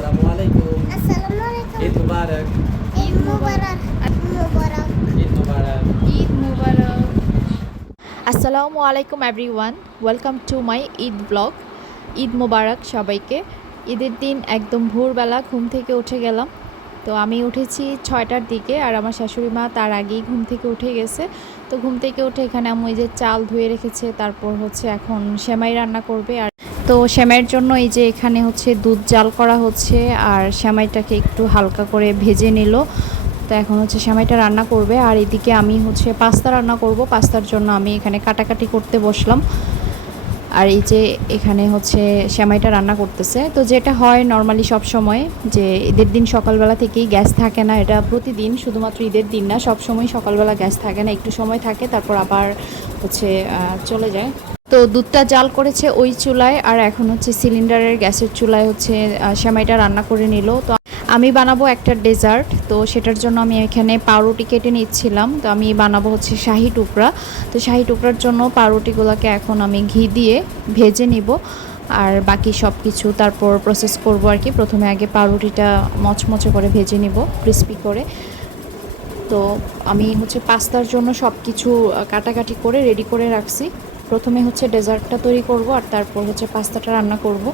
আসসালামু আলাইকুম। আসসালামু আলাইকুম ঈদ মুবারক। ঈদ মুবারক। মুবারক। ঈদ মুবারক। ঈদ মুবারক। আসসালামু আলাইকুম everyone welcome to my Eid blog Eid মুবারক সবাইকে। ঈদের দিন একদম ভোরবেলা ঘুম থেকে উঠে গেলাম। তো আমি উঠেছি ছয়টার দিকে আর আমার শাশুড়ি মা তার আগেই ঘুম থেকে উঠে গেছে। তো ঘুম থেকে উঠে এখানে আমি ওই যে চাল ধুয়ে রেখেছে তারপর হচ্ছে এখন সেমাই রান্না করবে আর তো সেমাইয়ের জন্য এই যে এখানে হচ্ছে দুধ জাল করা হচ্ছে, আর শ্যামাইটাকে একটু হালকা করে ভেজে নিল। তো এখন হচ্ছে সেমাইটা রান্না করবে, আর এদিকে আমি হচ্ছে পাস্তা রান্না করব। পাস্তার জন্য আমি এখানে কাটাকাটি করতে বসলাম। আর এই যে এখানে হচ্ছে সেমাইটা রান্না করতেছে। তো যেটা হয় নর্মালি সব সময় যে ঈদের দিন সকালবেলা থেকেই গ্যাস থাকে না, এটা প্রতিদিন, শুধুমাত্র ঈদের দিন না, সব সময় সকালবেলা গ্যাস থাকে না, একটু সময় থাকে, তারপর আবার হচ্ছে চলে যায়। তো দুধটা জাল করেছে ওই চুলায় আর এখন হচ্ছে সিলিন্ডারের গ্যাসের চুলায় হচ্ছে সেমাইটা রান্না করে নিল। তো আমি বানাবো একটা ডেজার্ট, তো সেটার জন্য আমি এখানে পাউরুটি কেটে নিচ্ছিলাম। তো আমি বানাবো হচ্ছে শাহি টুকরা। তো শাহি টুকরার জন্য পাউরুটিগুলোকে এখন আমি ঘি দিয়ে ভেজে নিব আর বাকি সব কিছু তারপর প্রসেস করব আর কি। প্রথমে আগে পাউরুটিটা মচমচে করে ভেজে নিব ক্রিস্পি করে। তো আমি হচ্ছে পাস্তার জন্য সব কিছু কাটাকাটি করে রেডি করে রাখছি। প্রথমে হচ্ছে ডেজার্টটা তৈরি করব আর তারপর হচ্ছে পাস্তাটা রান্না করব।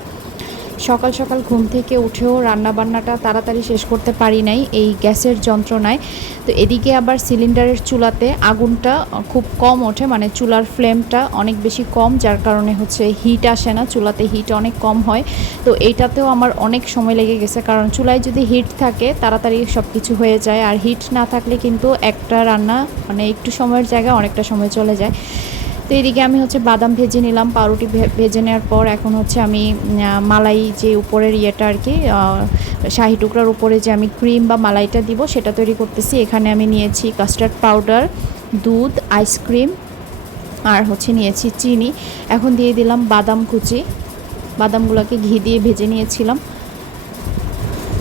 সকাল সকাল ঘুম থেকে উঠেও রান্নাবান্নাটা তাড়াতাড়ি শেষ করতে পারি নাই এই গ্যাসের যন্ত্রণায়। তো এদিকে আবার সিলিন্ডারের চুলাতে আগুনটা খুব কম ওঠে মানে চুলার ফ্লেমটা অনেক বেশি কম, যার কারণে হচ্ছে হিট আসে না, চুলাতে হিট অনেক কম হয়। তো এইটাতেও আমার অনেক সময় লেগে গেছে, কারণ চুলায় যদি হিট থাকে তাড়াতাড়ি সব কিছু হয়ে যায়, আর হিট না থাকলে কিন্তু একটা রান্না মানে একটু সময়ের জায়গায় অনেকটা সময় চলে যায়। তো এদিকে আমি হচ্ছে বাদাম ভেজে নিলাম, পাউরুটি ভেজে নেওয়ার পর এখন হচ্ছে আমি মালাই যে উপরের ইয়েটা আর কি শাহি টুকরার উপরে যে আমি ক্রিম বা মালাইটা দিব সেটা তৈরি করতেছি। এখানে আমি নিয়েছি কাস্টার্ড পাউডার দুধ আইসক্রিম আর হচ্ছে নিয়েছি চিনি। এখন দিয়ে দিলাম বাদাম কুচি। বাদামগুলোকে ঘি দিয়ে ভেজে নিয়েছিলাম।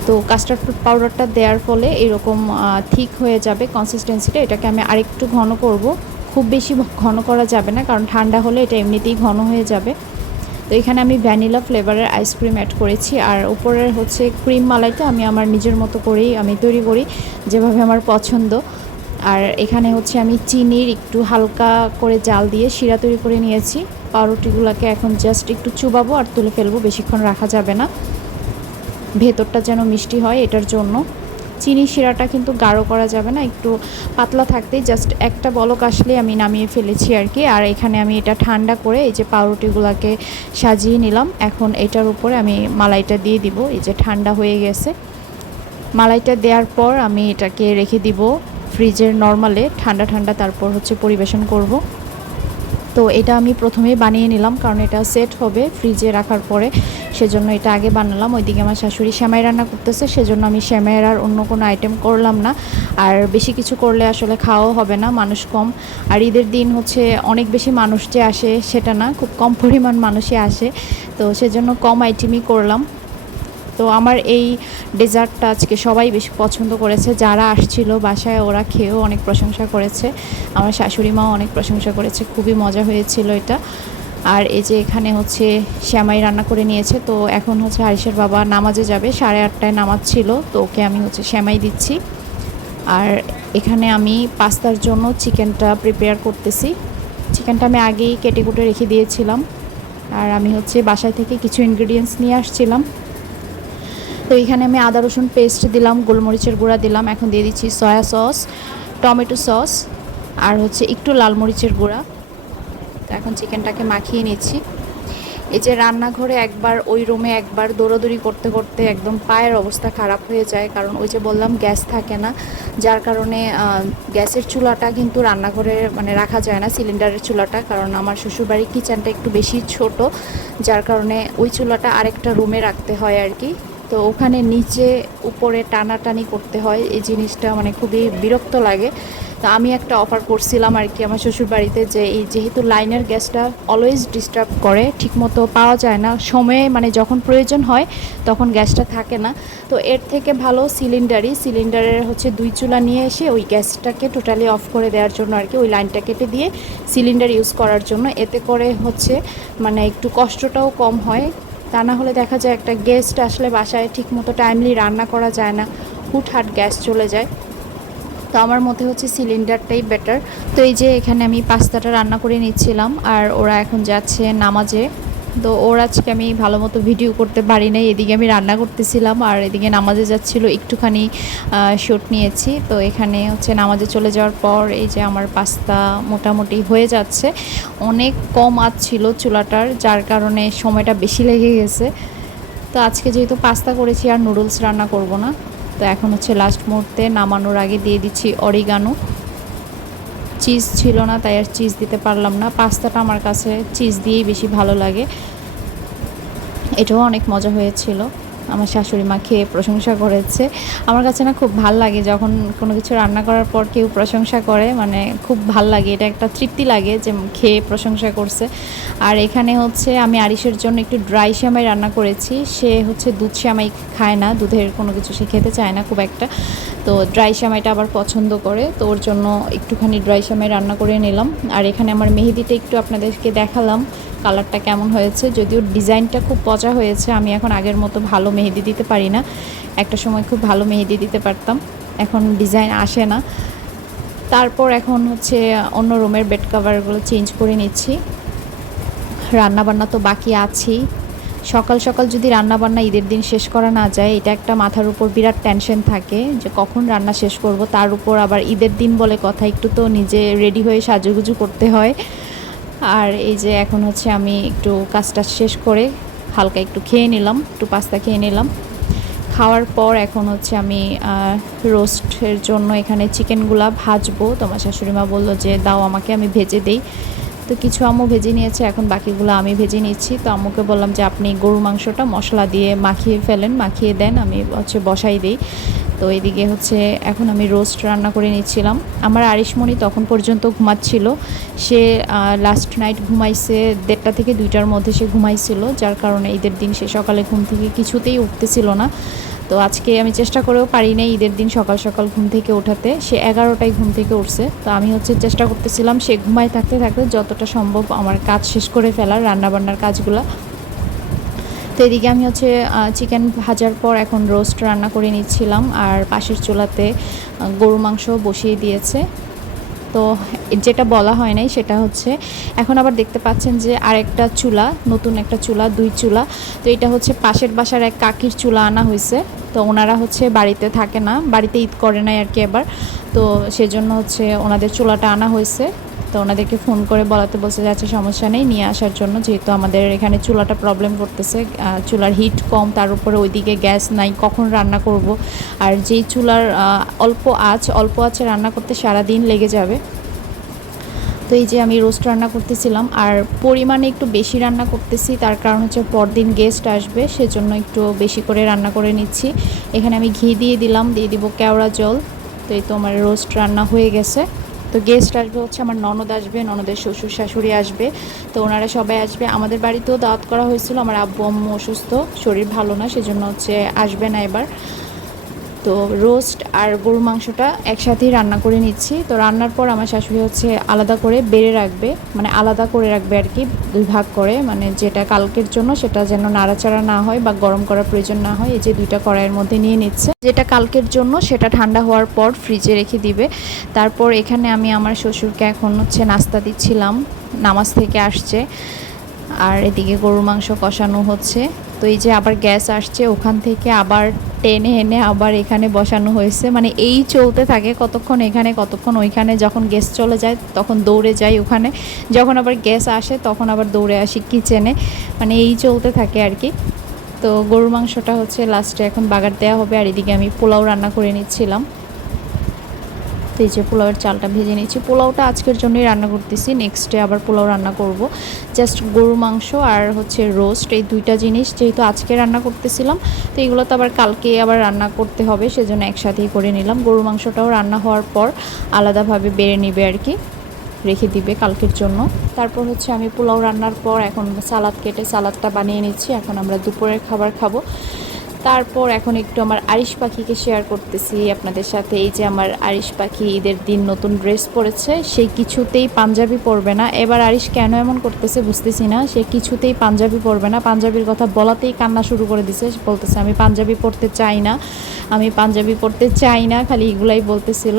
তো কাস্টার্ড পাউডারটা দেওয়ার ফলে এরকম ঠিক হয়ে যাবে কনসিস্টেন্সিটা এটাকে আমি আরেকটু ঘন করব। খুব বেশি ঘন করা যাবে না, কারণ ঠান্ডা হলে এটা এমনিতেই ঘন হয়ে যাবে। তো এখানে আমি ভ্যানিলা ফ্লেভারের আইসক্রিম অ্যাড করেছি, আর উপরের হচ্ছে ক্রিম মালাইটা আমি আমার নিজের মতো করেই আমি তৈরি করি, যেভাবে আমার পছন্দ। আর এখানে হচ্ছে আমি চিনির একটু হালকা করে জাল দিয়ে শিরা তৈরি করে নিয়েছি। পাউরুটিগুলোকে এখন জাস্ট একটু চুবাবো আর তুলে ফেলব, বেশিক্ষণ রাখা যাবে না। ভেতরটা যেন মিষ্টি হয় এটার জন্য। চিনি শিরাটা কিন্তু গাঢ় করা যাবে না, একটু পাতলা থাকতেই জাস্ট একটা বলক আসলে আমি নামিয়ে ফেলেছি আর কি। আর এখানে আমি এটা ঠান্ডা করে এই যে পাউরুটিগুলোকে সাজিয়ে নিলাম। এখন এটার উপরে আমি মালাইটা দিয়ে দিব, এই যে ঠান্ডা হয়ে গেছে। মালাইটা দেওয়ার পর আমি এটাকে রেখে দিব ফ্রিজের নর্মালে। ঠান্ডা ঠান্ডা তারপর হচ্ছে পরিবেশন করব। তো এটা আমি প্রথমেই বানিয়ে নিলাম, কারণ এটা সেট হবে ফ্রিজে রাখার পরে। সেজন্য এটা আগে বানালাম, ওইদিকে আমার শাশুড়ি শ্যামাই রান্না করতেছে, সেজন্য আমি শ্যামাইয়ের আর অন্য কোনো আইটেম করলাম না। আর বেশি কিছু করলে আসলে খাওয়াও হবে না, মানুষ কম। আর ঈদের দিন হচ্ছে অনেক বেশি মানুষ যে আসে, সেটা না, খুব কম পরিমাণ মানুষই আসে। তো সেজন্য কম আইটেমই করলাম। তো আমার এই ডেজার্টটা আজকে সবাই বেশি পছন্দ করেছে। যারা আসছিল বাসায় ওরা খেয়েও অনেক প্রশংসা করেছে। আমার শাশুড়ি মাও অনেক প্রশংসা করেছে। খুবই মজা হয়েছিল এটা। আর এই যে এখানে হচ্ছে শ্যামাই রান্না করে নিয়েছে। তো এখন হচ্ছে আরিসের বাবা নামাজে যাবে, সাড়ে আটটায় নামাজ ছিল। তো ওকে আমি হচ্ছে শ্যামাই দিচ্ছি। আর এখানে আমি পাস্তার জন্য চিকেনটা প্রিপেয়ার করতেছি। চিকেনটা আমি আগেই কেটে কুটে রেখে দিয়েছিলাম। আর আমি হচ্ছে বাসায় থেকে কিছু ইনগ্রিডিয়েন্টস নিয়ে আসছিলাম। তো এখানে আমি আদা, রসুন পেস্ট দিলাম, গোলমরিচের গুঁড়া দিলাম। এখন দিয়ে দিচ্ছি সয়া সস টমেটো সস আর হচ্ছে একটু লাল মরিচের গুঁড়া। তো এখন চিকেনটাকে মাখিয়ে নিচ্ছি। এই যে রান্নাঘরে একবার ওই রুমে একবার দৌড়াদৌড়ি করতে করতে একদম পায়ের অবস্থা খারাপ হয়ে যায়, কারণ ওই যে বললাম গ্যাস থাকে না। যার কারণে গ্যাসের চুলাটা কিন্তু রান্নাঘরে মানে রাখা যায় না, সিলিন্ডারের চুলাটা, কারণ আমার শ্বশুরবাড়ির কিচেনটা একটু বেশি ছোট। যার কারণে ওই চুলাটা আরেকটা রুমে রাখতে হয় আর কি। তো ওখানে নিচে উপরে টানাটানি করতে হয়। এই জিনিসটা মানে খুবই বিরক্ত লাগে। তো আমি একটা অফার করছিলাম আর কি আমার শ্বশুর বাড়িতে যে এই যেহেতু লাইনের গ্যাসটা অলওয়েজ ডিস্টার্ব করে, ঠিকমতো পাওয়া যায় না। সময়ে মানে যখন প্রয়োজন হয় তখন গ্যাসটা থাকে না। তো এর থেকে ভালো সিলিন্ডারই সিলিন্ডারের হচ্ছে দুই চুলা নিয়ে এসে ওই গ্যাসটাকে টোটালি অফ করে দেওয়ার জন্য আর কি, ওই লাইনটা কেটে দিয়ে সিলিন্ডার ইউজ করার জন্য। এতে করে হচ্ছে মানে একটু কষ্টটাও কম হয়। তা না হলে দেখা যায় একটা গেস্ট আসলে বাসায় ঠিকমতো টাইমলি রান্না করা যায় না। হুটহাট গ্যাস চলে যায়। তো আমার মতে হচ্ছে সিলিন্ডারটাই বেটার তো এই যে এখানে আমি পাস্তাটা রান্না করে নিচ্ছিলাম, আর ওরা এখন যাচ্ছে নামাজে। তো ওর আজকে আমি ভালো মতো ভিডিও করতে পারি নাই। এদিকে আমি রান্না করতেছিলাম আর এদিকে নামাজে যাচ্ছিল, একটুখানি শট নিয়েছি। তো এখানে হচ্ছে নামাজে চলে যাওয়ার পর এই যে আমার পাস্তা মোটামুটি হয়ে যাচ্ছে। অনেক কম আজ ছিল চুলাটার, যার কারণে সময়টা বেশি লেগে গেছে। তো আজকে যেহেতু পাস্তা করেছি আর নুডলস রান্না করব না, তো এখন হচ্ছে লাস্ট মুহূর্তে নামানোর আগে দিয়ে দিচ্ছি অরিগানো চিজ ছিল না, তাই আর চিজ দিতে পারলাম না। পাস্তাটা আমার কাছে চিজ দিয়েই বেশি ভালো লাগে। এটাও অনেক মজা হয়েছিল। আমার শাশুড়ি মা খেয়ে প্রশংসা করেছে। আমার কাছে না খুব ভালো লাগে যখন কোনো কিছু রান্না করার পর কেউ প্রশংসা করে মানে খুব ভালো লাগে। এটা একটা তৃপ্তি লাগে যে খেয়ে প্রশংসা করছে। আর এখানে হচ্ছে আমি আরিসের জন্য একটু ড্রাই শ্যামাই রান্না করেছি। সে হচ্ছে দুধ শ্যামাই খায় না, দুধের কোনো কিছু সে খেতে চায় না খুব একটা। তো ড্রাই সামাইটা আবার পছন্দ করে, তো ওর জন্য একটুখানি ড্রাই সামাই রান্না করে নিলাম। আর এখানে আমার মেহেদিটা একটু আপনাদেরকে দেখালাম কালারটা কেমন হয়েছে। যদিও ডিজাইনটা খুব পচা হয়েছে, আমি এখন আগের মতো ভালো মেহেদি দিতে পারি না। একটা সময় খুব ভালো মেহেদি দিতে পারতাম, এখন ডিজাইন আসে না। তারপর এখন হচ্ছে অন্য রুমের বেড কাভারগুলো চেঞ্জ করে নিচ্ছি। রান্নাবান্না তো বাকি আছেই। সকাল সকাল যদি রান্না বান্না ঈদের দিন শেষ করা না যায়, এটা একটা মাথার উপর বিরাট টেনশন থাকে যে কখন রান্না শেষ করব। তার উপর আবার ঈদের দিন বলে কথা একটু তো নিজে রেডি হয়ে সাজুগুজু করতে হয়। আর এই যে এখন হচ্ছে আমি একটু কাজটা শেষ করে হালকা একটু খেয়ে নিলাম, একটু পাস্তা খেয়ে নিলাম। খাওয়ার পর এখন হচ্ছে আমি রোস্টের জন্য এখানে চিকেনগুলা ভাজবো। তোমার শাশুড়ি মা বলল যে, দাও আমাকে, আমি ভেজে দেই। তো কিছু আম্মু ভেজে নিয়েছে, এখন বাকিগুলো আমি ভেজে নিচ্ছি। তো আম্মুকে বললাম যে, আপনি গরু মাংসটা মশলা দিয়ে মাখিয়ে ফেলেন, মাখিয়ে দেন, আমি হচ্ছে বসাই দিই। তো এদিকে হচ্ছে এখন আমি রোস্ট রান্না করে নিচ্ছিলাম। আমার আরিশমণি তখন পর্যন্ত ঘুমাচ্ছিল। সে লাস্ট নাইট ঘুমাইছে দেড়টা থেকে দুইটার মধ্যে সে ঘুমাইছিল, যার কারণে ঈদের দিন সে সকালে ঘুম থেকে কিছুতেই উঠতেছিল না। তো আজকে আমি চেষ্টা করেও পারি নাই ঈদের দিন সকাল সকাল ঘুম থেকে ওঠাতে। সে এগারোটায় ঘুম থেকে উঠছে। তো আমি হচ্ছে চেষ্টা করতেছিলাম সে ঘুমায় থাকতে থাকতে যতটা সম্ভব আমার কাজ শেষ করে ফেলার, রান্নাবান্নার কাজগুলো। তো এদিকে আমি হচ্ছে চিকেন ভাজার পর এখন রোস্ট রান্না করে নিচ্ছিলাম। আর পাশের চুলাতে গরু মাংস বসিয়ে দিয়েছে। তো যেটা বলা হয় নাই সেটা হচ্ছে, এখন আবার দেখতে পাচ্ছেন যে আরেকটা চুলা, নতুন একটা চুলা, দুই চুলা, তো এটা হচ্ছে পাশের বাসার এক কাকির চুলা আনা হয়েছে, তো ওনারা হচ্ছে বাড়িতে থাকে না, বাড়িতে ঈদ করে নাই আর কি এবার, তো সেজন্য হচ্ছে ওনাদের চুলাটা আনা হয়েছে। তো ওনাদেরকে ফোন করে বলাতে বলছে যে আচ্ছা সমস্যা নেই, নিয়ে আসার জন্য যেহেতু আমাদের এখানে চুলাটা প্রবলেম করতেছে চুলার হিট কম, তার উপরে ওইদিকে গ্যাস নাই, কখন রান্না করব? আর যেই চুলার অল্প আঁচ, অল্প আঁচে রান্না করতে সারা দিন লেগে যাবে। তো এই যে আমি রোস্ট রান্না করতেছিলাম, আর পরিমাণে একটু বেশি রান্না করতেছি, তার কারণ হচ্ছে পরদিন গেস্ট আসবে, সেজন্য একটু বেশি করে রান্না করে নিচ্ছি। এখানে আমি ঘি দিয়ে দিলাম, দিয়ে দিব কেওড়া জল। তো এই তো আমার রোস্ট রান্না হয়ে গেছে। তো গেস্ট আসবে হচ্ছে আমার ননদ আসবে, ননদের শ্বশুর শাশুড়ি আসবে। তো ওনারা সবাই আসবে। আমাদের বাড়িতেও দাওয়াত করা হয়েছিল। আমার আব্বু, আম্মু অসুস্থ, শরীর ভালো না, সেজন্য হচ্ছে আসবে না এবার। তো রোস্ট আর গরু মাংসটা একসাথেই রান্না করে নিচ্ছি। তো রান্নার পর আমার শাশুড়ি হচ্ছে আলাদা করে বেড়ে রাখবে মানে আলাদা করে রাখবে আর কি, দুই ভাগ করে মানে যেটা কালকের জন্য সেটা যেন নাড়াচাড়া না হয় বা গরম করার প্রয়োজন না হয়, এই যে দুইটা কড়াইয়ের মধ্যে নিয়ে নিচ্ছে। যেটা কালকের জন্য সেটা ঠান্ডা হওয়ার পর ফ্রিজে রেখে দিবে। তারপর এখানে আমি আমার শ্বশুরকে এখন হচ্ছে নাস্তা দিচ্ছিলাম, নামাজ থেকে আসছে, আর এদিকে গরুর মাংস কষানো হচ্ছে। তো এই যে আবার গ্যাস আসছে, ওখান থেকে আবার টেনে এনে আবার এখানে বসানো হয়েছে। মানে এই চলতে থাকে কতক্ষণ এখানে, কতক্ষণ ওইখানে। যখন গ্যাস চলে যায়, তখন দৌড়ে যাই ওখানে। যখন আবার গ্যাস আসে, তখন আবার দৌড়ে আসি কিচেনে মানে এই চলতে থাকে আর কি। তো গরুর মাংসটা হচ্ছে লাস্টে এখন বাগার দেওয়া হবে। আর এদিকে আমি পোলাও রান্না করে নিচ্ছিলাম। তো এই যে পোলাওয়ের চালটা ভেজে নিয়েছি। পোলাওটা আজকের জন্যই রান্না করতেছি। নেক্সট ডে আবার পোলাও রান্না করব। জাস্ট গরু মাংস আর হচ্ছে রোস্ট এই দুইটা জিনিস যেহেতু আজকে রান্না করতেছিলাম, তো এগুলো তো আবার কালকে আবার রান্না করতে হবে, সেজন্য একসাথেই করে নিলাম। গরু মাংসটাও রান্না হওয়ার পর আলাদাভাবে বেড়ে নেবে আর কি, রেখে দিবে কালকের জন্য। তারপর হচ্ছে আমি পোলাও রান্নার পর এখন সালাদ কেটে সালাদটা বানিয়ে নিচ্ছি। এখন আমরা দুপুরের খাবার খাব। তারপর এখন একটু আমার আরিশ পাখিকে শেয়ার করতেছি আপনাদের সাথে। এই যে আমার আরিশ পাখি ঈদের দিন নতুন ড্রেস পরেছে, সে কিছুতেই পাঞ্জাবি পরবে না। এবার আরিশ কেন এমন করতেছে বুঝতেছি না। সে কিছুতেই পাঞ্জাবি পরবে না। পাঞ্জাবির কথা বলাতেই কান্না শুরু করে দিছে। বলতেছে, আমি পাঞ্জাবি পরতে চাই না। আমি পাঞ্জাবি পরতে চাই না। খালি এগুলাই বলতেছিল।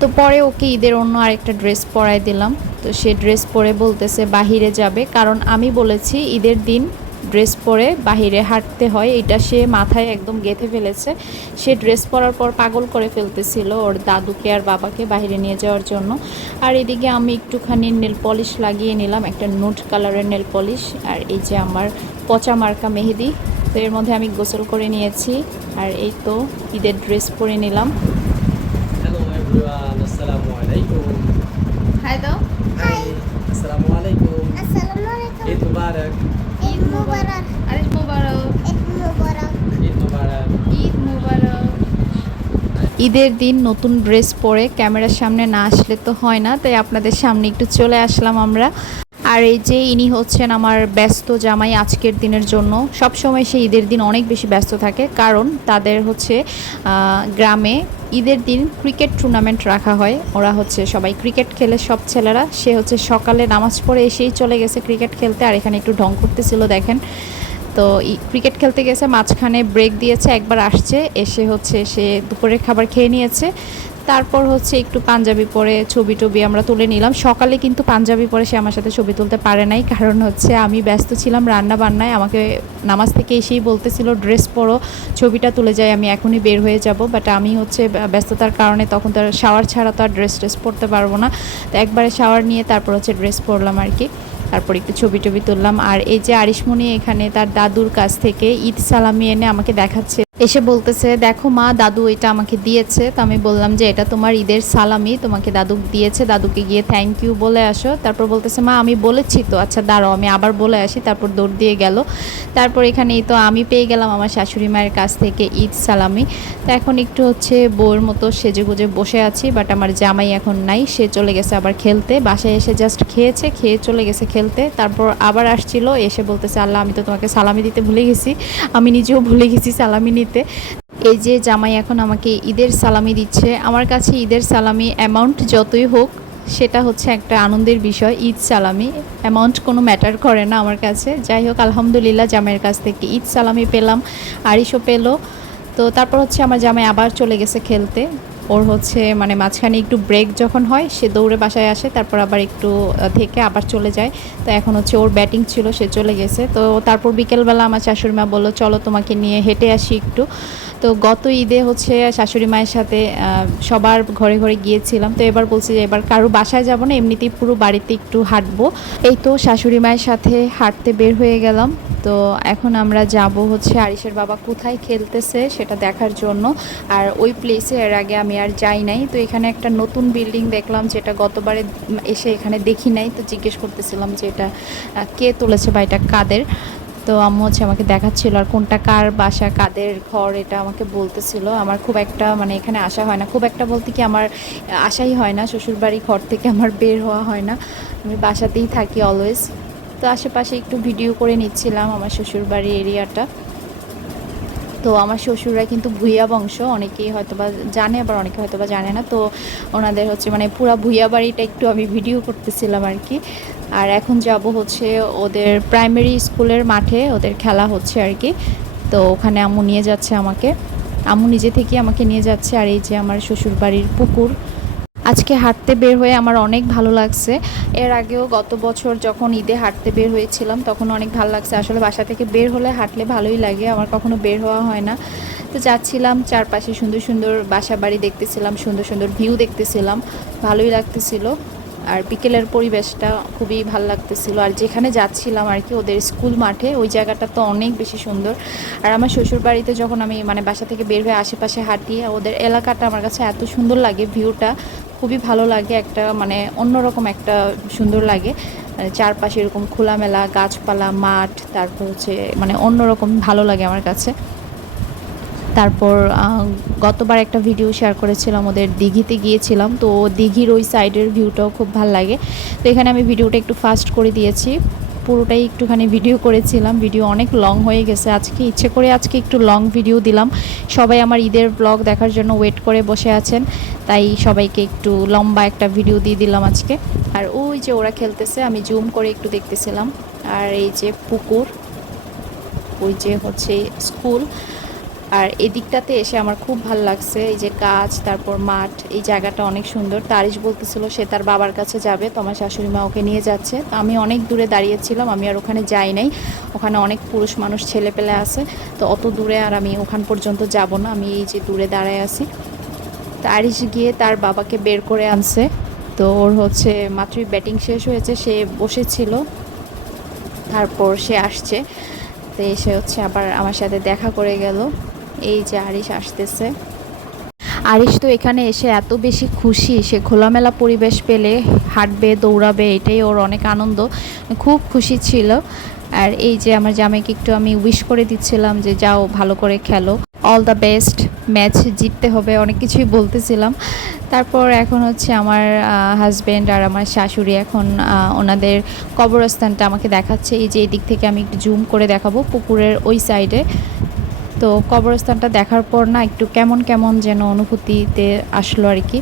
তো পরে ওকে ঈদের অন্য আরেকটা ড্রেস পরাই দিলাম। তো সে ড্রেস পরে বলতেছে, বাহিরে যাবে। কারণ আমি বলেছি, ঈদের দিন ড্রেস পরে বাহিরে হাঁটতে হয় এটা সে মাথায় একদম গেঁথে ফেলেছে সে ড্রেস পরার পর পাগল করে ফেলতেছিল ওর দাদুকে আর বাবাকে বাইরে নিয়ে যাওয়ার জন্য আর এদিকে আমি একটুখানি নেল পলিশ লাগিয়ে নিলাম একটা নোট কালারের নেল পলিশ আর এই যে আমার পচা মার্কা মেহেদি তো এর মধ্যে আমি গোসল করে নিয়েছি আর এই তো ঈদের ড্রেস পরে নিলাম Assalamu alaikum. হাই দাও Hi. Assalamu alaikum. আসসালামু আলাইকুম Eid Mubarak. ঈদ মুবারক আরিশ মোবারক। ঈদ মুবারক। Eid Mubarak. ঈদ মোবারক। ঈদের দিন নতুন ড্রেস পরে ক্যামেরার সামনে না আসলে তো হয় না তাই আপনাদের সামনে একটু চলে আসলাম আমরা। আর এই যে ইনি হচ্ছেন আমার ব্যস্ত জামাই আজকের দিনের জন্য সব সময় সে ঈদের দিন অনেক বেশি ব্যস্ত থাকে। কারণ তাদের হচ্ছে গ্রামে ঈদের দিন ক্রিকেট টুর্নামেন্ট রাখা হয়। ওরা হচ্ছে সবাই ক্রিকেট খেলে, সব ছেলেরা। সে হচ্ছে সকালে নামাজ পড়ে এসেই চলে গেছে ক্রিকেট খেলতে। আর এখানে একটু ঢং করতেছিল, দেখেন। তো ক্রিকেট খেলতে গেছে, মাঝখানে ব্রেক দিয়েছে, একবার আসছে। এসে হচ্ছে সে দুপুরের খাবার খেয়ে নিয়েছে। তারপর হচ্ছে একটু পাঞ্জাবি পরে ছবি টবি আমরা তুলে নিলাম। সকালে কিন্তু পাঞ্জাবি পরে সে আমার সাথে ছবি তুলতে পারে নাই, কারণ হচ্ছে আমি ব্যস্ত ছিলাম রান্না বান্নায় আমাকে নামাজ থেকে এসেই বলতেছিল, ড্রেস পরো, ছবিটা তুলে যাই, আমি এখনই বের হয়ে যাব। বাট আমি হচ্ছে ব্যস্ততার কারণে তখন তার শাওয়ার ছাড়া তো আর ড্রেস ট্রেস পরতে পারব না। তো একবারে শাওয়ার নিয়ে তারপর হচ্ছে ড্রেস পরলাম আর কি। তারপর একটু ছবি টবি তুললাম। আর এই যে আরিশমণি এখানে তার দাদুর কাছ থেকে ঈদ সালামি এনে আমাকে দেখাচ্ছে। এসে বলতেছে, দেখো মা, দাদু এটা আমাকে দিয়েছে। তো আমি বললাম যে, এটা তোমার ঈদের সালামি, তোমাকে দাদু দিয়েছে। দাদুকে গিয়ে থ্যাংক ইউ বলে আসো। তারপর বলতেছে, মা, আমি বলেছি তো। আচ্ছা দাঁড়াও, আমি আবার বলে আসি। তারপর দৌড় দিয়ে গেল। তারপর এখানে এই তো আমি পেয়ে গেলাম আমার শাশুড়ি মায়ের কাছ থেকে ঈদ সালামি। তো এখন একটু হচ্ছে বউয়ের মতো সেজে গুজে বসে আছি বাট আমার জামাই এখন নাই। সে চলে গেছে আবার খেলতে। বাসায় এসে জাস্ট খেয়েছে, খেয়ে চলে গেছে খেলতে। তারপর আবার আসছিল, এসে বলতেছে, আল্লাহ, আমি তো তোমাকে সালামি দিতে ভুলে গেছি। আমি নিজেও ভুলে গেছি সালামি নিতে। এই যে জামাই এখন আমাকে ঈদের সালামি দিচ্ছে, আমার কাছে ঈদের সালামি অ্যামাউন্ট যতই হোক, সেটা হচ্ছে একটা আনন্দের বিষয়, ঈদ সালামি। অ্যামাউন্ট কোনো ম্যাটার করে না আমার কাছে। যাই হোক, আলহামদুলিল্লাহ জামাইয়ের কাছ থেকে ঈদ সালামি পেলাম আড়িশো পেল। তো তারপর হচ্ছে আমার জামাই আবার চলে গেছে খেলতে। ওর হচ্ছে মানে মাঝখানে একটু ব্রেক যখন হয়, সে দৌড়ে বাসায় আসে, তারপর আবার একটু থেকে আবার চলে যায়। তো এখন হচ্ছে ওর ব্যাটিং ছিল, সে চলে গেছে। তো তারপর বিকেলবেলা আমার শাশুড়ি মা বলল, চলো তোমাকে নিয়ে হেঁটে আসি একটু। তো গত ঈদে হচ্ছে শাশুড়ি মায়ের সাথে সবার ঘরে ঘরে গিয়েছিলাম। তো এবার বলছি যে, এবার কারও বাসায় যাব না, এমনিতেই পুরো বাড়িতে একটু হাঁটবো। এই তো শাশুড়ি মায়ের সাথে হাঁটতে বের হয়ে গেলাম। তো এখন আমরা যাব হচ্ছে আরিশের বাবা কোথায় খেলতেছে সেটা দেখার জন্য। আর ওই প্লেসে এর আগে আমি আর যাই নাই। তো এখানে একটা নতুন বিল্ডিং দেখলাম যেটা গতবারে এসে এখানে দেখি নাই। তো জিজ্ঞেস করতেছিলাম যে এটা কে তুলেছে বা এটা কাদের? তো আম্মু হচ্ছে আমাকে দেখাচ্ছিল আর কোনটা কার বাসা, কাদের ঘর এটা আমাকে বলতেছিল। আমার খুব একটা মানে এখানে আসা হয় না। খুব একটা বলতে কি আমার আসাই হয় না। শ্বশুরবাড়ি ঘর থেকে আমার বের হওয়া হয় না। আমি বাসাতেই থাকি অলওয়েজ তো আশেপাশে একটু ভিডিও করে নিচ্ছিলাম আমার শ্বশুরবাড়ি এরিয়াটা তো আমার শ্বশুররা কিন্তু ভুইয়া বংশ, অনেকেই হয়তো বা জানে, আবার অনেকে হয়তো বা জানে না। তো ওনাদের হচ্ছে মানে পুরা ভুইয়া বাড়িটা একটু আমি ভিডিও করতেছিলাম আর কি আর এখন যাব হচ্ছে ওদের প্রাইমারি স্কুলের মাঠে, ওদের খেলা হচ্ছে আর কি তো ওখানে আম্মু নিয়ে যাচ্ছে আমাকে। আম্মু নিজে থেকেই আমাকে নিয়ে যাচ্ছে, আর এই যে আমার শ্বশুর বাড়ির পুকুর আজকে হাঁটতে বের হয়ে আমার অনেক ভালো লাগছে। এর আগেও গত বছর যখন ঈদে হাঁটতে বের হয়েছিলাম, তখন অনেক ভালো লাগছে। আসলে বাসা থেকে বের হলে হাঁটলে ভালোই লাগে, আমার কখনো বের হওয়া হয় না। তো যাচ্ছিলাম, চারপাশে সুন্দর সুন্দর বাসা বাড়ি দেখতেছিলাম, সুন্দর সুন্দর ভিউ দেখতেছিলাম, ভালোই লাগতেছিল। আর বিকেলের পরিবেশটা খুবই ভালো লাগতেছিল। আর যেখানে যাচ্ছিলাম আর কি, ওদের স্কুল মাঠে, ওই জায়গাটা তো অনেক বেশি সুন্দর। আর আমার শ্বশুর বাড়িতে যখন আমি মানে বাসা থেকে বের হয়ে আশেপাশে হাঁটি, ওদের এলাকাটা আমার কাছে এত সুন্দর লাগে ভিউটা খুবই ভালো লাগে একটা মানে অন্যরকম একটা সুন্দর লাগে। মানে চারপাশে এরকম খোলামেলা গাছপালা, মাঠ, তারপর হচ্ছে মানে অন্যরকম ভালো লাগে আমার কাছে। তারপর গতবার একটা ভিডিও শেয়ার করেছিলাম, ওদের দিঘিতে গিয়েছিলাম, তো দিঘির ওই সাইডের ভিউটাও খুব ভালো লাগে। তো এখানে আমি ভিডিওটা একটু ফাস্ট করে দিয়েছি। পুরোটাই একটুখানি ভিডিও করেছিলাম। ভিডিও অনেক লং হয়ে গেছে। আজকে ইচ্ছে করে আজকে একটু লং ভিডিও দিলাম। সবাই আমার ঈদের ব্লগ দেখার জন্য ওয়েট করে বসে আছেন। তাই সবাইকে একটু লম্বা একটা ভিডিও দিয়ে দিলাম আজকে। আর ওই যে ওরা খেলতেছে, আমি জুম করে একটু দেখতেছিলাম। আর এই যে পুকুর, ওই যে হচ্ছে স্কুল আর এদিকটাতে এসে আমার খুব ভালো লাগছে। এই যে গাছ, তারপর মাঠ, এই জায়গাটা অনেক সুন্দর। তারিশ বলতেছিল সে তার বাবার কাছে যাবে তো আমার শাশুড়ি মা ওকে নিয়ে যাচ্ছে। তো আমি অনেক দূরে দাঁড়িয়েছিলাম, আমি আর ওখানে যাই নাই। ওখানে অনেক পুরুষ মানুষ ছেলে পেলে আছে, তো অত দূরে আর আমি ওখান পর্যন্ত যাব না, আমি এই যে দূরে দাঁড়ায় আছি। তারিশ গিয়ে তার বাবাকে বের করে আনছে। তো ওর হচ্ছে মাত্রই ব্যাটিং শেষ হয়েছে, সে বসেছিল। তারপর সে আসছে, তো এসে হচ্ছে আবার আমার সাথে দেখা করে গেল। এই যে আরিশ আসতেছে। আরিশ তো এখানে এসে এত বেশি খুশি, সে খোলামেলা পরিবেশ পেলে হাঁটবে, দৌড়াবে, এটাই ওর অনেক আনন্দ। খুব খুশি ছিল। আর এই যে আমার জামাইকে একটু আমি উইশ করে দিচ্ছিলাম যে যাও, ভালো করে খেলো। অল দ্য বেস্ট ম্যাচ জিততে হবে, অনেক কিছুই বলতেছিলাম। তারপর এখন হচ্ছে আমার হাজব্যান্ড আর আমার শাশুড়ি এখন ওনাদের কবরস্থানটা আমাকে দেখাচ্ছে। এই যে এই দিক থেকে আমি একটু জুম করে দেখাবো পুকুরের ওই সাইডে তো কবরস্থানটা দেখার পর না একটু কেমন কেমন যেন অনুভূতিতে আসলো আর কি।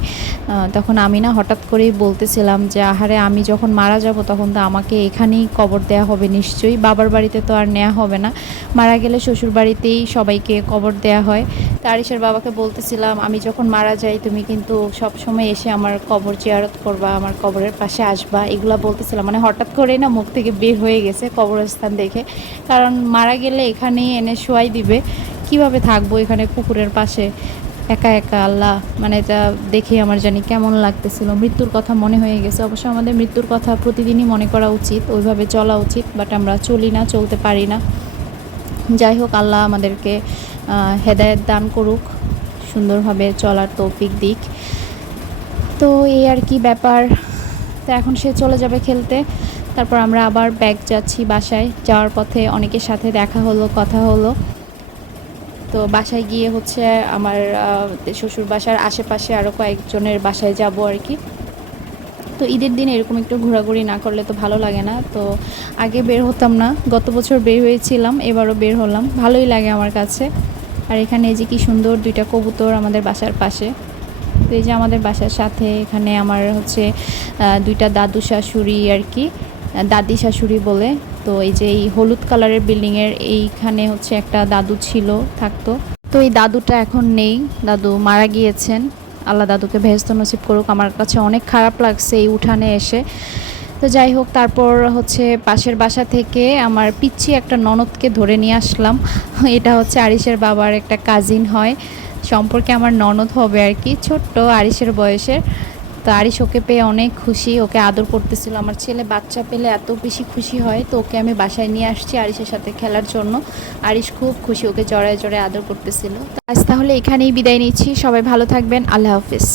তখন আমি না হঠাৎ করেই বলতেছিলাম যে, আহারে, আমি যখন মারা যাব তখন তো আমাকে এখানেই কবর দেওয়া হবে নিশ্চয়ই। বাবার বাড়িতে তো আর নেওয়া হবে না। মারা গেলে শ্বশুর বাড়িতেই সবাইকে কবর দেওয়া হয়। তারিশের বাবাকে বলতেছিলাম, আমি যখন মারা যাই তুমি কিন্তু সব সময় এসে আমার কবর চেয়ারত করবা, আমার কবরের পাশে আসবা। এগুলা বলতেছিলাম। মানে হঠাৎ করেই না মুখ থেকে বের হয়ে গেছে কবরস্থান দেখে। কারণ মারা গেলে এখানেই এনে শোয়াই দিবে। কীভাবে থাকব এখানে পুকুরের পাশে? একা একা আল্লাহ মানে এটা দেখে আমার জানি কেমন লাগতেছিল। মৃত্যুর কথা মনে হয়ে গেছে। অবশ্য আমাদের মৃত্যুর কথা প্রতিদিনই মনে করা উচিত। ওইভাবে চলা উচিত বাট আমরা চলি না, চলতে পারি না। যাই হোক, আল্লাহ আমাদেরকে হেদায়েত দান করুক, সুন্দরভাবে চলার তৌফিক দিক। তো এই আর কি ব্যাপার। তো এখন সে চলে যাবে খেলতে। তারপর আমরা আবার ব্যাগ যাচ্ছি বাসায়। যাওয়ার পথে অনেকের সাথে দেখা হলো, কথা হলো। তো বাসায় গিয়ে হচ্ছে আমার শ্বশুর বাসার আশেপাশে আরও কয়েকজনের বাসায় যাব আর কি। তো ঈদের দিন এরকম একটু ঘোরাঘুরি না করলে তো ভালো লাগে না। তো আগে বের হতাম না, গত বছর বের হয়েছিলাম, এবারও বের হলাম। ভালোই লাগে আমার কাছে। আর এখানে এই যে কি সুন্দর দুইটা কবুতর আমাদের বাসার পাশে। তো এই যে আমাদের বাসার সাথে এখানে আমার হচ্ছে দুইটা দাদু শাশুড়ি আর কি দাদি শাশুড়ি বলে। তো এই যে এই হলুদ কালারের বিল্ডিংয়ের এইখানে হচ্ছে একটা দাদু ছিল, থাকতো। তো এই দাদুটা এখন নেই, দাদু মারা গিয়েছেন। আল্লাহ দাদুকে ভেস্ত নসিব করুক, আমার কাছে অনেক খারাপ লাগছে এই উঠানে এসে। তো যাই হোক, তারপর হচ্ছে পাশের বাসা থেকে আমার পিচ্ছি একটা ননদকে ধরে নিয়ে আসলাম। এটা হচ্ছে আরিসের বাবার একটা কাজিন হয়। সম্পর্কে আমার ননদ হবে আর কি, ছোট্ট আরিসের বয়সের। তো আরিশ ওকে পেয়ে অনেক খুশি, ওকে আদর করতেছিল। আমার ছেলে বাচ্চা পেলে এত বেশি খুশি হয়, তো ওকে আমি বাসায় নিয়ে আসছি আরিসের সাথে খেলার জন্য। আরিশ খুব খুশি, ওকে জড়ায় জড়ায় আদর করতেছিল। আজ তাহলে এখানেই বিদায় নিচ্ছি, সবাই ভালো থাকবেন, আল্লাহ হাফিজ।